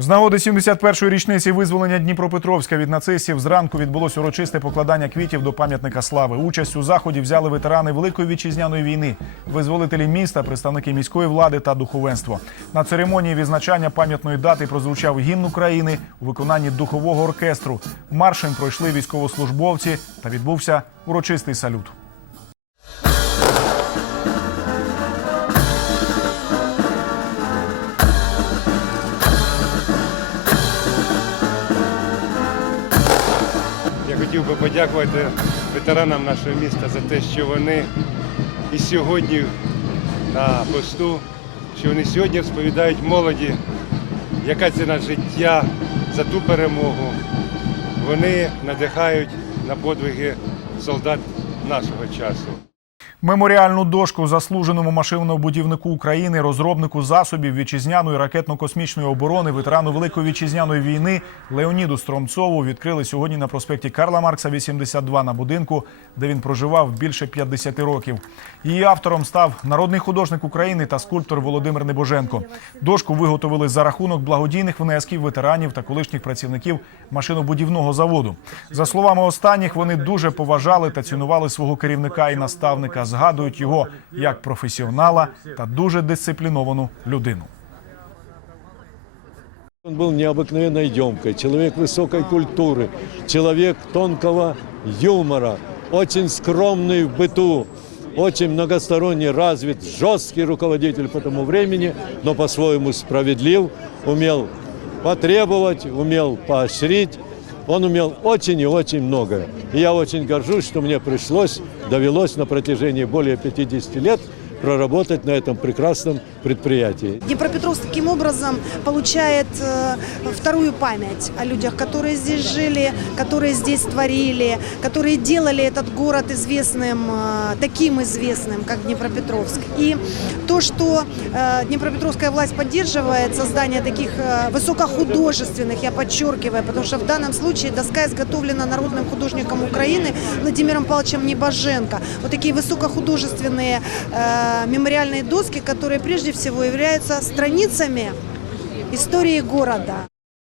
З нагоди 71-ї річниці визволення Дніпропетровська від нацистів зранку відбулось урочисте покладання квітів до пам'ятника слави. Участь у заході взяли ветерани Великої вітчизняної війни, визволителі міста, представники міської влади та духовенство. На церемонії відзначання пам'ятної дати прозвучав гімн України у виконанні духового оркестру. Маршем пройшли військовослужбовці та відбувся урочистий салют. Хотів би подякувати ветеранам нашого міста за те, що вони і сьогодні на посту, що вони сьогодні розповідають молоді, яка ціна життя за ту перемогу. Вони надихають на подвиги солдат нашого часу. Меморіальну дошку заслуженому машинобудівнику України, розробнику засобів вітчизняної ракетно-космічної оборони, ветерану Великої вітчизняної війни Леоніду Стромцову відкрили сьогодні на проспекті Карла Маркса, 82 на будинку, де він проживав більше 50 років. Її автором став народний художник України та скульптор Володимир Небоженко. Дошку виготовили за рахунок благодійних внесків ветеранів та колишніх працівників машинобудівного заводу. За словами останніх, вони дуже поважали та цінували свого керівника і наставника Згадують його як професіонала та дуже дисципліновану людину. Он был необыкновенной емкой, человек высокой культуры, человек тонкого юмора, очень скромный в быту, очень многосторонне развит, жесткий руководитель по тому времени, но по-своему справедлив, умел потребовать, умел поощрить. Он умел очень и очень многое. И я очень горжусь, что мне пришлось, довелось на протяжении более 50 лет проработать на этом прекрасном предприятии. Днепропетровск таким образом получает э, вторую память о людях, которые здесь жили, которые здесь творили, которые делали этот город известным, э, таким известным, как Днепропетровск. И то, что э, Днепропетровская власть поддерживает создание таких высокохудожественных, я подчеркиваю, потому что в данном случае доска изготовлена народным художником Украины Владимиром Павловичем Небоженко. Вот такие высокохудожественные э, мемориальные доски, которые прежде всего являются страницами истории города.